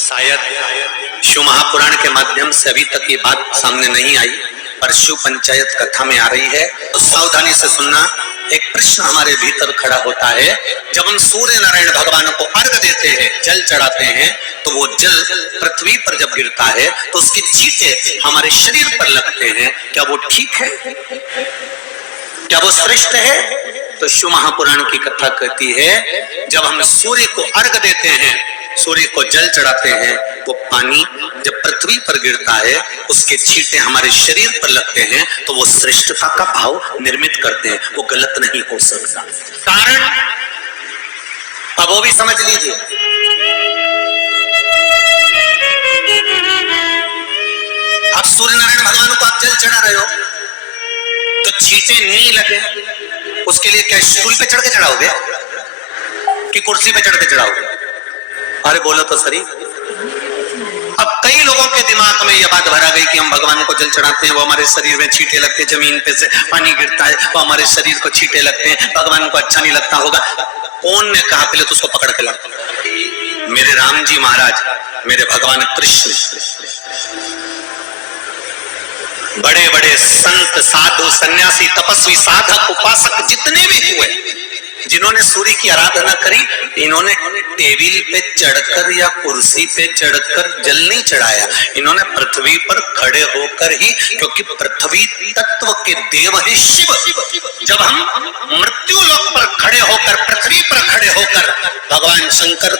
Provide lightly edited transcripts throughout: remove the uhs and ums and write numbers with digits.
शायद शिव महापुराण के माध्यम से अभी तक ये बात सामने नहीं आई, पर शिव पंचायत कथा में आ रही है, तो सावधानी से सुनना। एक प्रश्न हमारे भीतर खड़ा होता है, जब हम सूर्य नारायण भगवान को अर्घ देते हैं, जल चढ़ाते हैं, तो वो जल पृथ्वी पर जब गिरता है तो उसके छींटे हमारे शरीर पर लगते हैं। क्या वो ठीक है? क्या वो श्रेष्ठ है? तो शिव महापुराण की कथा कहती है, जब हम सूर्य को अर्घ देते हैं, सूर्य को जल चढ़ाते हैं, वो पानी जब पृथ्वी पर गिरता है, उसके छींटे हमारे शरीर पर लगते हैं, तो वो श्रेष्ठता का भाव निर्मित करते हैं। वो गलत नहीं हो सकता। कारण अब वो भी समझ लीजिए। अब सूर्य नारायण भगवान को आप जल चढ़ा रहे हो, तो छींटे नहीं लगे, उसके लिए क्या स्टूल पे चढ़ के चढ़ाओगे कि कुर्सी पे चढ़ के चढ़ाओगे? अरे बोलो तो सही। अब कई लोगों के दिमाग में यह बात भरा गई कि हम भगवान को जल चढ़ाते हैं, वो हमारे शरीर में छींटे लगते हैं, जमीन पे से पानी गिरता है, वो हमारे शरीर को छींटे लगते हैं, भगवान को अच्छा नहीं लगता होगा। कौन ने कहा? पहले तो उसको पकड़ के ला। मेरे राम जी महाराज, मेरे भगवान कृष्ण, बड़े बड़े संत, साधु, सन्यासी, तपस्वी, साधक, उपासक जितने भी हुए, जिन्होंने सूर्य की आराधना करी, इन्होंने टेबल पे चढ़कर या कुर्सी पे चढ़कर जल नहीं चढ़ाया, इन्होंने पृथ्वी पर खड़े होकर ही, क्योंकि पृथ्वी तत्व के देव है शिव। जब हम मृत्यु लोक पर खड़े होकर, पृथ्वी पर खड़े होकर भगवान शंकर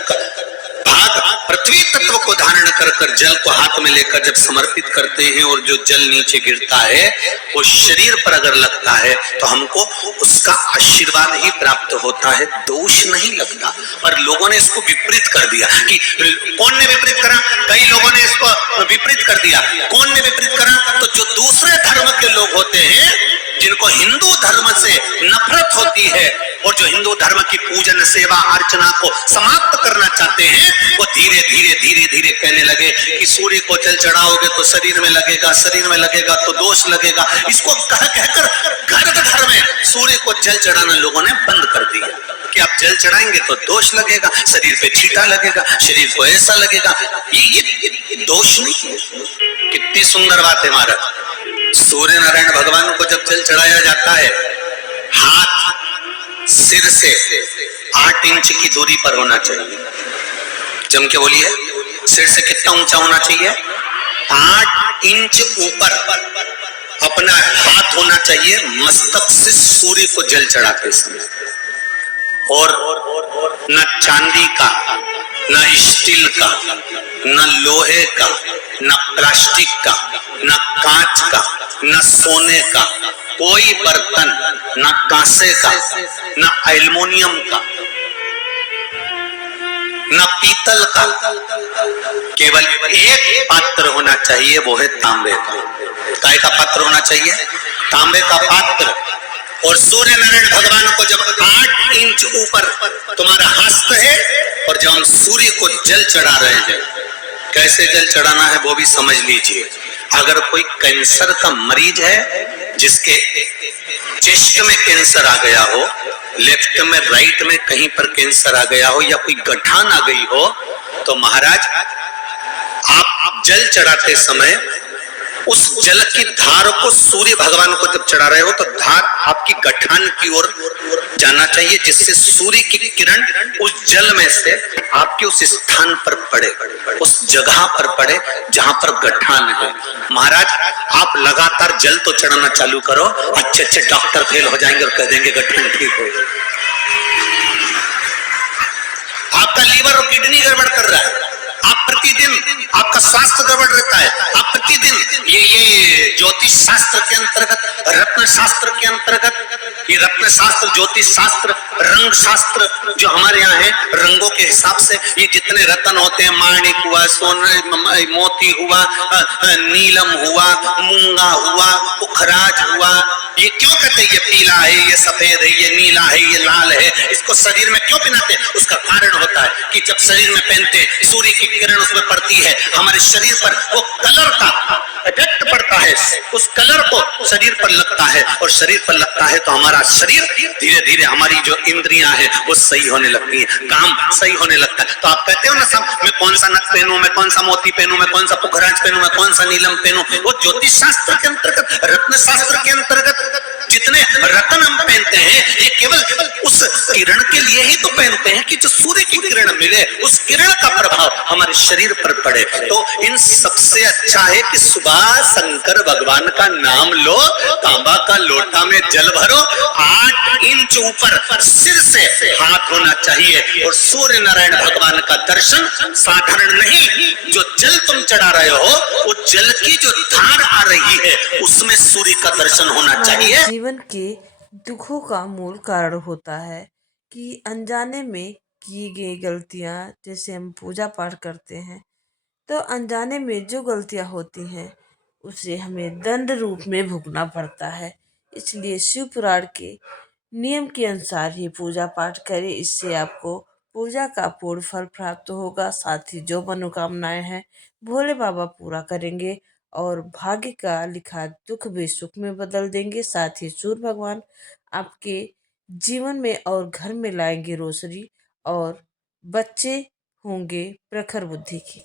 भाग पृथ्वी तत्व को धारण कर कर जल को हाथ में लेकर जब समर्पित करते हैं, और जो जल नीचे गिरता है वो शरीर पर अगर लगता है तो हमको उसका आशीर्वाद ही प्राप्त होता है, दोष नहीं लगता। पर लोगों ने इसको विपरीत कर दिया। कि कौन ने विपरीत करा? कई लोगों ने इसको विपरीत कर दिया। कौन ने विपरीत करा? तो जो दूसरे धर्म के लोग होते हैं, जिनको हिंदू धर्म से नफरत होती है और जो हिंदू धर्म की पूजन, सेवा, अर्चना को समाप्त करना चाहते हैं, वो धीरे धीरे धीरे धीरे कहने लगे कि सूर्य को जल चढ़ाओगे तो शरीर में लगेगा, शरीर में लगेगा तो दोष लगेगा। इसको कह कहकर घर घर में सूर्य को जल चढ़ाना लोगों ने बंद कर दिया कि आप जल चढ़ाएंगे तो दोष लगेगा, शरीर पे छींटा लगेगा, शरीर को ऐसा लगेगा। ये दोष नहीं। कितनी सुंदर बात है महाराज। सूर्य नारायण भगवान को जब जल चढ़ाया जाता है, हाथ सिर से 8 इंच की दूरी पर होना चाहिए। जम के बोलिए, सिर से कितना ऊंचा होना चाहिए? 8 इंच ऊपर अपना हाथ होना चाहिए मस्तक से सूर्य को जल चढ़ाते समय। और न चांदी का, न स्टील का, न लोहे का, न प्लास्टिक का, न कांच का, न सोने का कोई बर्तन, न कांसे का, न एल्युमिनियम का, न पीतल का, केवल एक पात्र होना चाहिए, वो है तांबे का। काय का पात्र होना चाहिए? तांबे का पात्र। और सूर्य नारायण भगवान को जब 8 इंच ऊपर तुम्हारा हस्त है, और जब हम सूर्य को जल चढ़ा रहे हैं, कैसे जल चढ़ाना है वो भी समझ लीजिए। अगर कोई कैंसर का मरीज है, जिसके चेस्ट में कैंसर आ गया हो, लेफ्ट में, राइट में कहीं पर कैंसर आ गया हो, या कोई गठान आ गई हो, तो महाराज आप जल चढ़ाते समय उस जल की धार को सूर्य भगवान को जब चढ़ा रहे हो, तो धार आपकी गठान की ओर जाना चाहिए, जिससे सूर्य की किरण उस जल में से आपके उस स्थान पर पड़े, उस जगह पर पड़े जहां पर गठान है। महाराज आप लगातार जल तो चढ़ाना चालू करो, अच्छे अच्छे डॉक्टर फेल हो जाएंगे और कह देंगे गठान ठीक हो गई। आपका लीवर और किडनी गड़बड़ कर रहा है, आप प्रतिदिन, आपका स्वास्थ्य गड़बड़ रहता है, आप प्रतिदिन ये ज्योतिष शास्त्र के अंतर्गत, रत्न शास्त्र के अंतर्गत, ये रत्न शास्त्र, ज्योतिष शास्त्र, रंग शास्त्र जो हमारे यहाँ है, रंगों के हिसाब से ये जितने रत्न होते हैं, माणिक हुआ, सोना, मोती हुआ, नीलम हुआ, मूंगा हुआ, पुखराज हुआ, ये क्यों कहते ये पीला है, ये सफेद है, ये नीला है, ये लाल है, इसको शरीर में क्यों पहनाते? उसका कारण होता है कि जब शरीर में पहनते सूर्य की किरण उसमें पड़ती है, हमारे शरीर पर वो कलर का इफेक्ट पड़ता है, उस कलर को शरीर पर लगता है और शरीर पर लगता है तो हमारा शरीर धीरे धीरे, हमारी जो इंद्रियां हैं वो सही होने लगती है, काम सही होने लगता है। तो आप कहते हो ना सब, मैं कौन सा नथ पहनूं, मैं कौन सा मोती पहनूं, मैं कौन सा पुखराज पहनूं, मैं कौन सा नीलम पहनूं, वो ज्योतिष शास्त्र के अंतर्गत, रत्न शास्त्र के अंतर्गत जितने रत्न हम पहनते हैं ये केवल उस किरण के लिए ही तो पहनते हैं कि जो सूर्य की किरण मिले, उस किरण का प्रभाव हमारे शरीर पर पड़े। तो इन सबसे अच्छा है कि सुबह शंकर भगवान का नाम लो, तांबा का लोटा में जल भरो, 8 इंच ऊपर सिर से हाथ होना चाहिए और सूर्य नारायण भगवान का दर्शन साधारण नहीं, जो जल तुम चढ़ा रहे हो वो जल की जो धार आ रही है उसमें सूर्य का दर्शन होना चाहिए। जीवन के दुखों का मूल कारण होता है कि अनजाने में की गई गलतियां। जैसे हम पूजा पाठ करते हैं तो अनजाने में जो गलतियां होती हैं उसे हमें दंड रूप में भुगतना पड़ता है। इसलिए शिव पुराण के नियम के अनुसार ही पूजा पाठ करें, इससे आपको पूजा का पूर्ण फल प्राप्त होगा। साथ ही जो मनोकामनाएं हैं भोले बाबा पूरा करेंगे और भाग्य का लिखा दुख भी सुख में बदल देंगे। साथ ही सूर्य भगवान आपके जीवन में और घर में लाएंगे रोशनी और बच्चे होंगे प्रखर बुद्धि के।